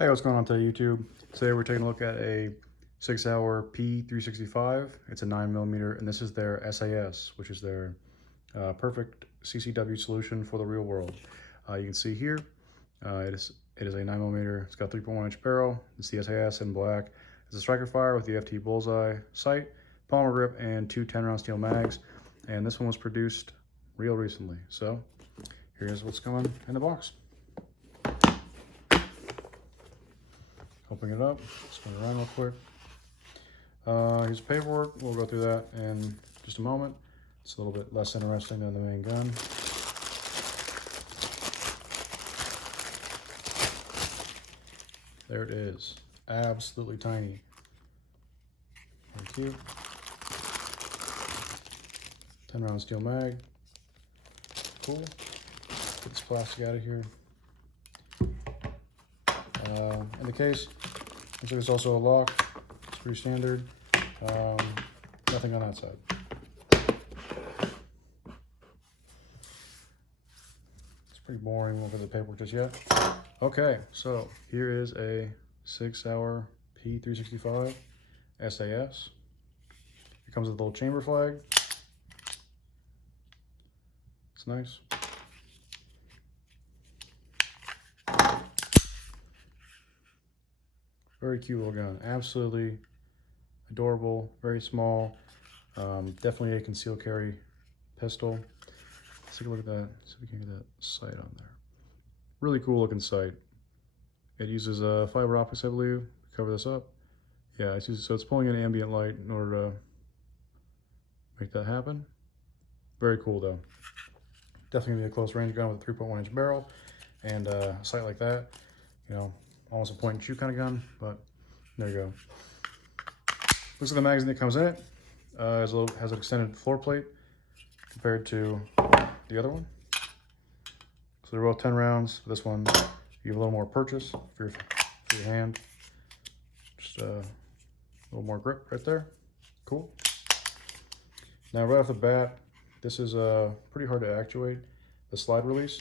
Hey, what's going on today, YouTube? Today we're taking a look at a Sig Sauer P365. It's a 9mm, and this is their SAS, which is their perfect CCW solution for the real world. You can see here, it is a 9mm. It's got a 3.1-inch barrel. It's the SAS in black. It's a striker fire with the FT bullseye sight, polymer grip, and two 10-round steel mags. And this one was produced real recently. So here's what's coming in the box. Opening it up, spin it around real quick. Here's the paperwork. We'll go through that in just a moment. It's a little bit less interesting than the main gun. There it is. Absolutely tiny. Very cute. 10-round steel mag. Cool. Get this plastic out of here. In the case, looks like there's also a lock. It's pretty standard. Nothing on that side. It's pretty boring. Won't look at the paperwork just yet. Okay, so here is a Sig Sauer P365 SAS. It comes with a little chamber flag. It's nice. Very cute little gun. Absolutely adorable. Very small. Definitely a concealed carry pistol. Let's take a look at that. See if we can get that sight on there. Really cool looking sight. It uses fiber optics, I believe, to cover this up. Yeah, so it's pulling in ambient light in order to make that happen. Very cool though. Definitely gonna be a close range gun with a 3.1-inch barrel and a sight like that. You know, almost a point and shoot kind of gun, but there you go. Looks like the magazine that comes in it has an extended floor plate compared to the other one. So they're both 10 rounds. This one, you have a little more purchase for your hand. Just a little more grip right there. Cool. Now right off the bat, this is pretty hard to actuate, the slide release.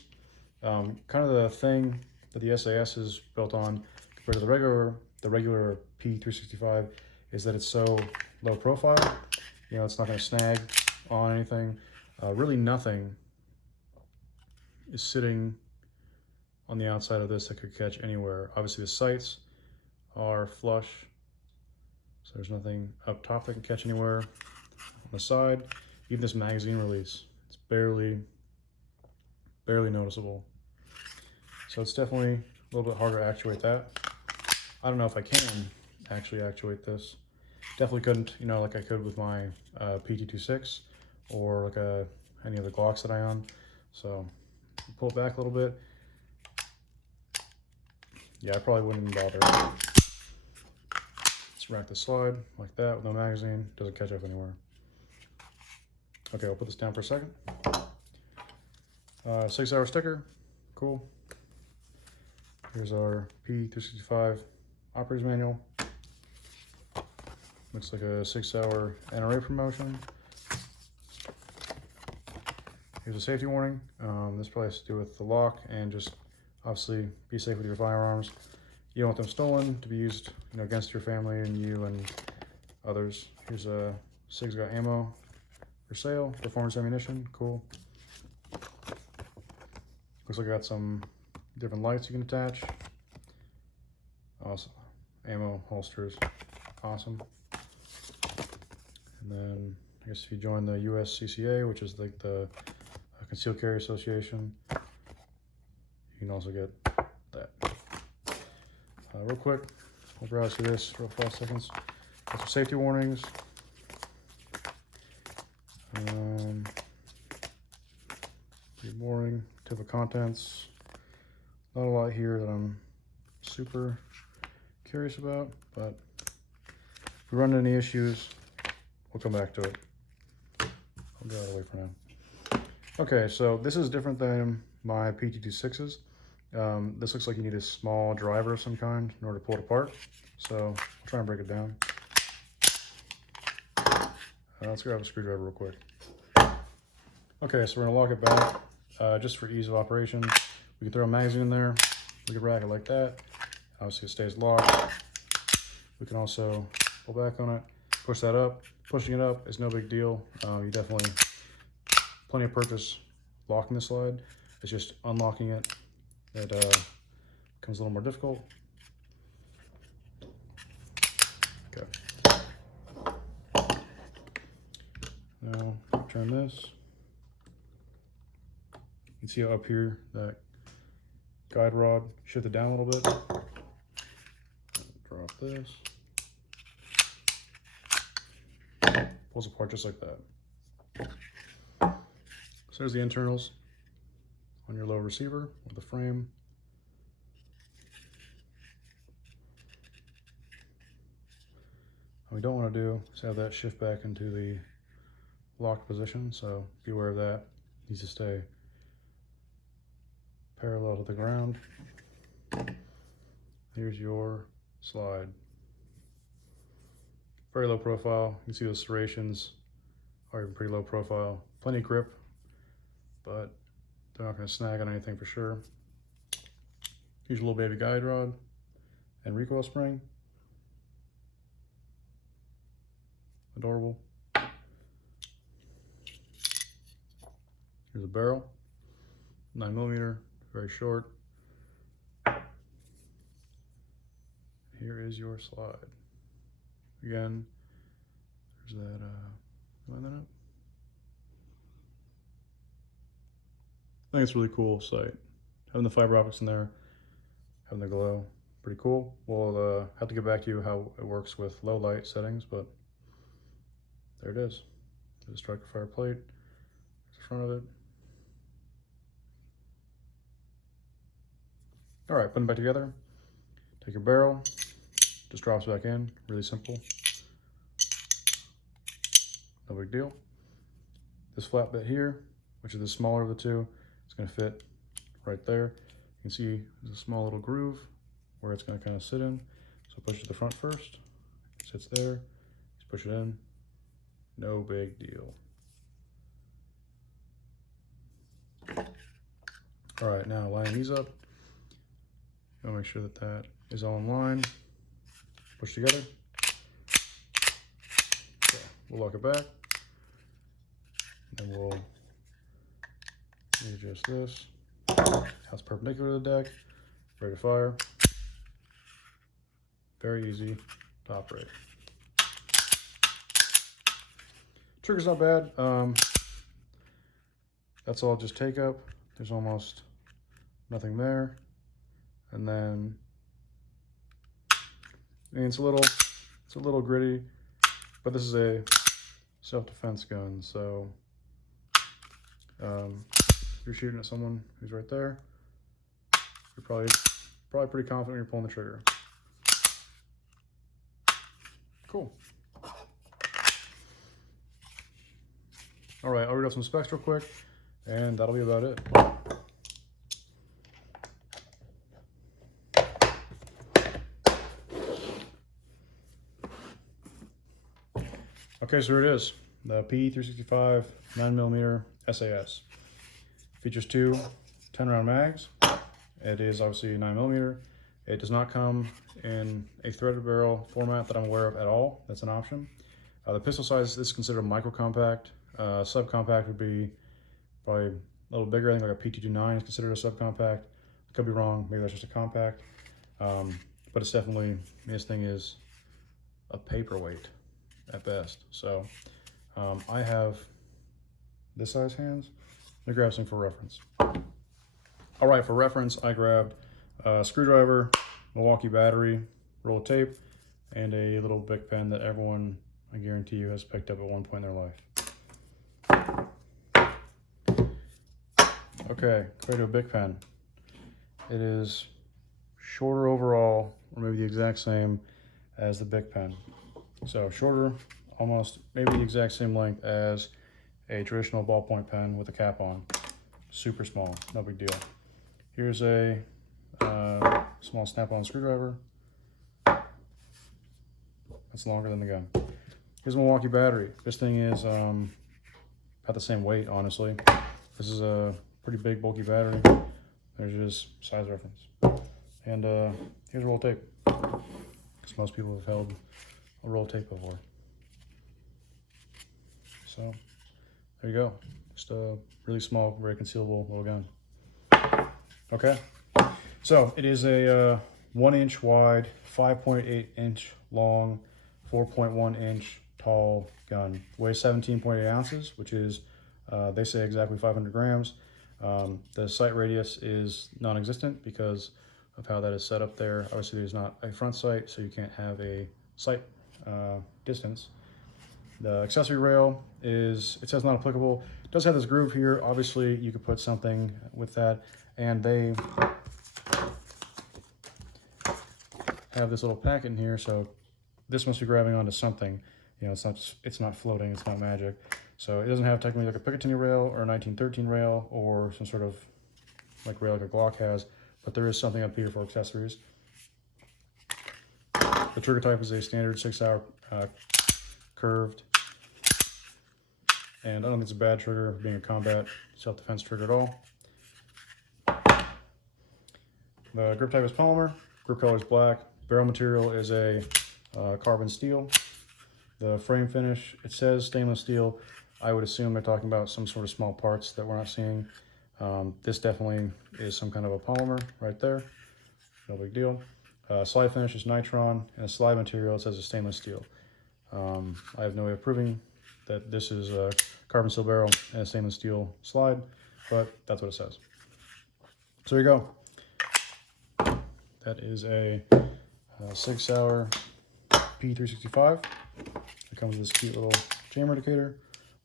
Kind of the thing that the SAS is built on compared to the regular P365 is that it's so low profile. You know, it's not going to snag on anything. Really nothing is sitting on the outside of this that could catch anywhere. Obviously the sights are flush, so there's nothing up top that can catch anywhere. On the side, even this magazine release, it's barely noticeable. So it's definitely a little bit harder to actuate that. I don't know if I can actually actuate this. Definitely couldn't, you know, like I could with my PT26 or like any of the Glocks that I own. So pull it back a little bit. Yeah, I probably wouldn't even bother. Just rack the slide like that with no magazine. Doesn't catch up anywhere. Okay, I'll put this down for a second. 6 hour sticker, cool. Here's our P365 operator's manual. Looks like a 6 hour NRA promotion. Here's a safety warning. This probably has to do with the lock and just obviously be safe with your firearms. You don't want them stolen to be used, you know, against your family and you and others. Here's a Sig's got ammo for sale, performance ammunition, cool. Looks like I got some different lights you can attach. Awesome. Ammo holsters, awesome. And then I guess if you join the USCCA, which is like the Concealed Carry Association, you can also get that. Real quick, we'll browse through this for 5 seconds. Got some safety warnings. Pretty boring. Table of contents. Not a lot here that I'm super curious about, but if we run into any issues, we'll come back to it. I'll get out of the way for now. Okay, so this is different than my PT26s. This looks like you need a small driver of some kind in order to pull it apart. So I'll try and break it down. Let's grab a screwdriver real quick. Okay, so we're gonna lock it back just for ease of operation. We can throw a magazine in there. We can rack it like that. Obviously it stays locked. We can also pull back on it, push that up. Pushing it up is no big deal. You definitely, plenty of purchase locking the slide. It's just unlocking it that becomes a little more difficult. Okay. Now turn this. You can see up here that guide rod, shift it down a little bit. Drop this. Pulls apart just like that. So there's the internals on your low receiver with the frame. What we don't want to do is have that shift back into the locked position, so be aware of that. It needs to stay parallel to the ground. Here's your slide. Very low profile. You can see those serrations are even pretty low profile. Plenty of grip, but they're not going to snag on anything for sure. Here's your little baby guide rod and recoil spring. Adorable. Here's a barrel, 9mm, very short. Here is your slide. Again, there's that, line that up. I think it's a really cool sight. Having the fiber optics in there, having the glow, pretty cool. We'll have to get back to you how it works with low light settings, but there it is. There's a striker fire plate. There's the front of it. All right, put them back together. Take your barrel, just drops back in, really simple. No big deal. This flat bit here, which is the smaller of the two, it's gonna fit right there. You can see there's a small little groove where it's gonna kind of sit in. So push it to the front first, it sits there, just push it in, no big deal. All right, now line these up. I'll make sure that that is all in line. Push together. Okay, we'll lock it back. And we'll readjust this. That's perpendicular to the deck. Ready to fire. Very easy to operate. Trigger's not bad. That's all just take up. There's almost nothing there. And then, I mean, it's a little gritty, but this is a self-defense gun, so if you're shooting at someone who's right there, you're probably pretty confident you're pulling the trigger. Cool. All right, I'll read off some specs real quick, and that'll be about it. Okay, so here it is, the P365 9mm SAS. Features two 10-round mags. It is obviously 9mm. It does not come in a threaded barrel format that I'm aware of at all. That's an option. The pistol size is considered a micro compact. Subcompact would be probably a little bigger. I think like a P229 is considered a subcompact. I could be wrong. Maybe that's just a compact. But it's definitely, this thing is a paperweight at best. So I have this size hands. I'm gonna grab some for reference. All right, for reference, I grabbed a screwdriver, Milwaukee battery, roll of tape, and a little Bic pen that everyone, I guarantee you, has picked up at one point in their life. Okay, create a Bic pen. It is shorter overall, or maybe the exact same as the Bic pen. So shorter, almost maybe the exact same length as a traditional ballpoint pen with a cap on. Super small, no big deal. Here's a small snap-on screwdriver. That's longer than the gun. Here's a Milwaukee battery. This thing is about the same weight, honestly. This is a pretty big, bulky battery. There's just size reference. And here's a roll of tape, because most people have held a roll of tape before. So there you go. Just a really small, very concealable little gun. Okay, so it is a 1 inch wide, 5.8 inch long, 4.1 inch tall gun. Weighs 17.8 ounces, which is, they say, exactly 500 grams. The sight radius is non-existent because of how that is set up there. Obviously, there's not a front sight, so you can't have a sight distance. The accessory rail is, it says not applicable. It does have this groove here. Obviously, you could put something with that, and they have this little packet in here, so this must be grabbing onto something. You know, it's not floating, it's not magic. So it doesn't have technically like a Picatinny rail or a 1913 rail or some sort of like rail like a Glock has, but there is something up here for accessories. The trigger type is a standard Sig Sauer curved, and I don't think it's a bad trigger, being a combat self-defense trigger at all. The grip type is polymer, grip color is black, barrel material is a carbon steel. The frame finish, it says stainless steel. I would assume they're talking about some sort of small parts that we're not seeing. This definitely is some kind of a polymer right there. No big deal. Slide finish is nitron, and the slide material, it says a stainless steel. I have no way of proving that this is a carbon steel barrel and a stainless steel slide, but that's what it says. So there you go. That is a Sig Sauer P365. It comes with this cute little chamber indicator.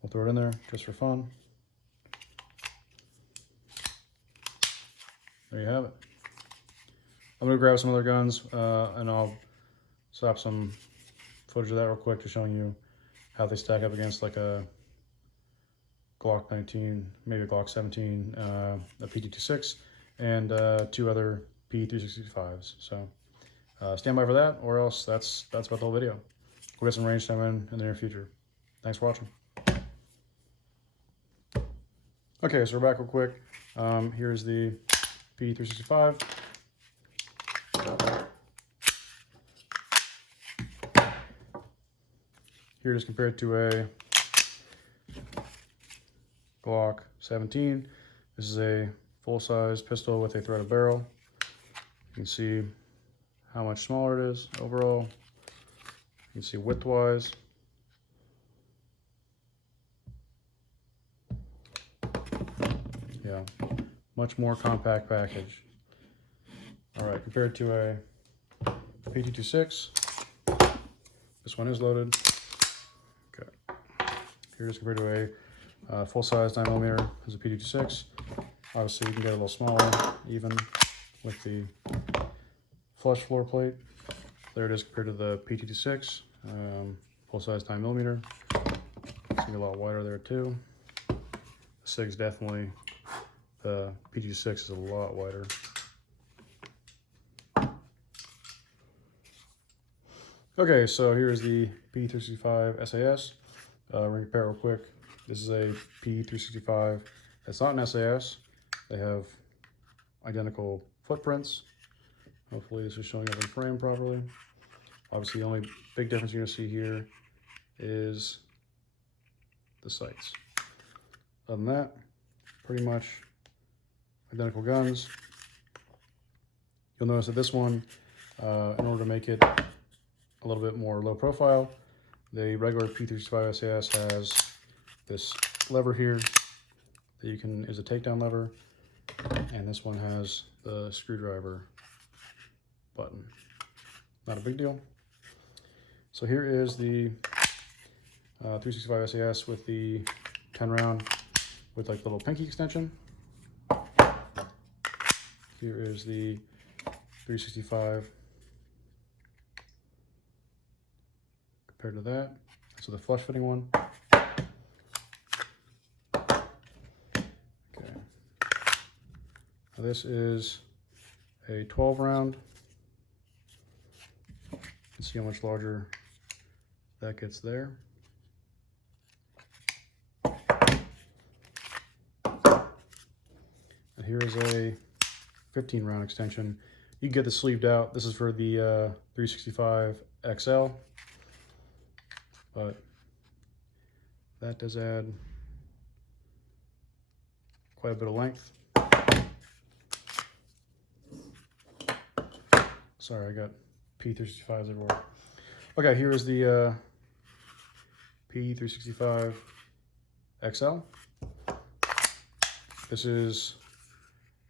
We'll throw it in there just for fun. There you have it. I'm gonna grab some other guns and I'll slap some footage of that real quick, just showing you how they stack up against like a Glock 19, maybe a Glock 17, a PT26, and 2 other P365s. So stand by for that, or else that's about the whole video. We'll get some range time in the near future. Thanks for watching. Okay, so we're back real quick. Here's the P365. Here it is compared to a Glock 17. This is a full-size pistol with a threaded barrel. You can see how much smaller it is overall. You can see width-wise. Yeah, much more compact package. All right, compared to a PT26, this one is loaded. Okay, here it is compared to a full-size 9mm as a PT26. Obviously, you can get a little smaller, even with the flush floor plate. There it is compared to the PT26, full-size 9mm. See a lot wider there too. The Sig's definitely, the PT26 is a lot wider. Okay, so here's the P365 SAS. We're gonna compare it real quick. This is a P365. It's not an SAS. They have identical footprints. Hopefully this is showing up in frame properly. Obviously the only big difference you're gonna see here is the sights. Other than that, pretty much identical guns. You'll notice that this one, in order to make it a little bit more low profile, the regular P365 SAS has this lever here that you can, is a takedown lever, and this one has the screwdriver button. Not a big deal. So here is the 365 SAS with the 10 round with like little pinky extension. Here is the 365 compared to that. So the flush fitting one. Okay. Now this is a 12 round. You can see how much larger that gets there. And here is a 15 round extension. You can get this sleeved out. This is for the 365 XL, but that does add quite a bit of length. Sorry, I got P365s everywhere. Okay, here is the P365 XL. This is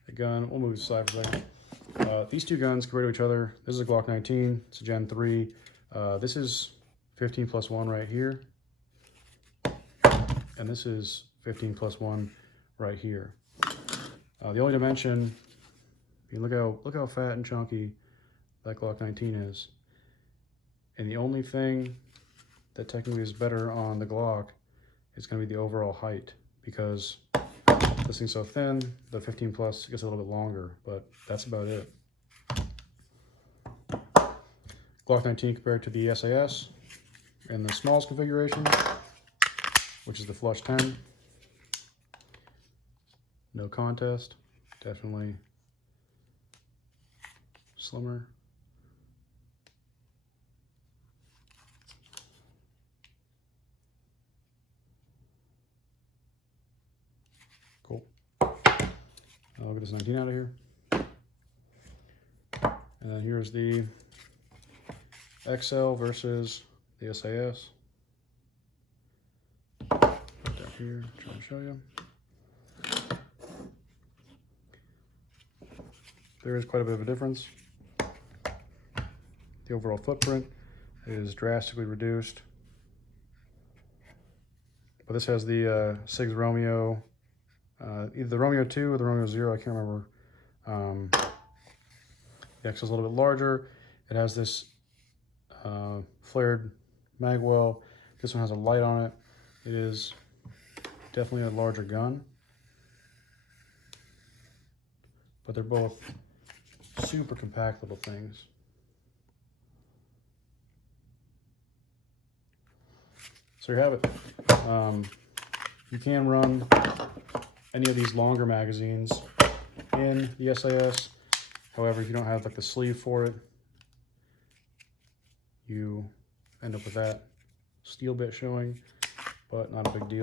a gun. We'll move this aside for a second. These two guns compare to each other. This is a Glock 19. It's a Gen 3. This is 15+1 right here. And this is 15+1 right here. The only dimension, I mean, look how fat and chunky that Glock 19 is. And the only thing that technically is better on the Glock is going to be the overall height, because this thing's so thin, the 15 plus gets a little bit longer, but that's about it. Glock 19 compared to the SAS in the smallest configuration, which is the Flush 10. No contest, definitely slimmer. Cool. I'll get this 19 out of here. And then here's the XL versus the SAS. Put that here, try to show you. There is quite a bit of a difference. The overall footprint is drastically reduced. But this has the Sig's Romeo, either the Romeo 2 or the Romeo 0, I can't remember. The XL is a little bit larger. It has this flared magwell. This one has a light on it. It is definitely a larger gun, but they're both super compact little things. So you have it. You can run any of these longer magazines in the SAS. However, if you don't have like the sleeve for it, you end up with that steel bit showing, but not a big deal.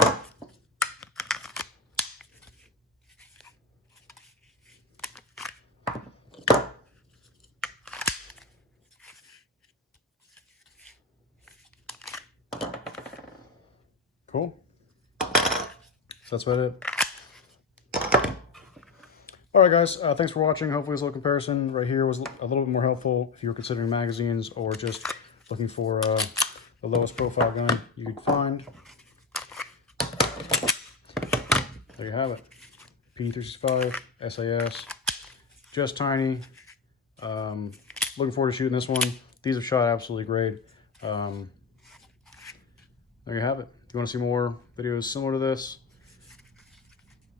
Cool. That's about it. All right, guys, thanks for watching. Hopefully this little comparison right here was a little bit more helpful if you were considering magazines or just looking for the lowest profile gun you could find. There you have it. P365 SAS, just tiny. Looking forward to shooting this one. These have shot absolutely great. There you have it. If you want to see more videos similar to this,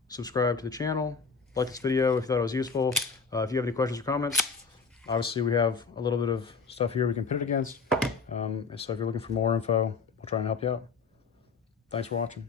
subscribe to the channel. Like this video if you thought it was useful. If you have any questions or comments, obviously we have a little bit of stuff here we can pit it against. So if you're looking for more info, we'll try and help you out. Thanks for watching.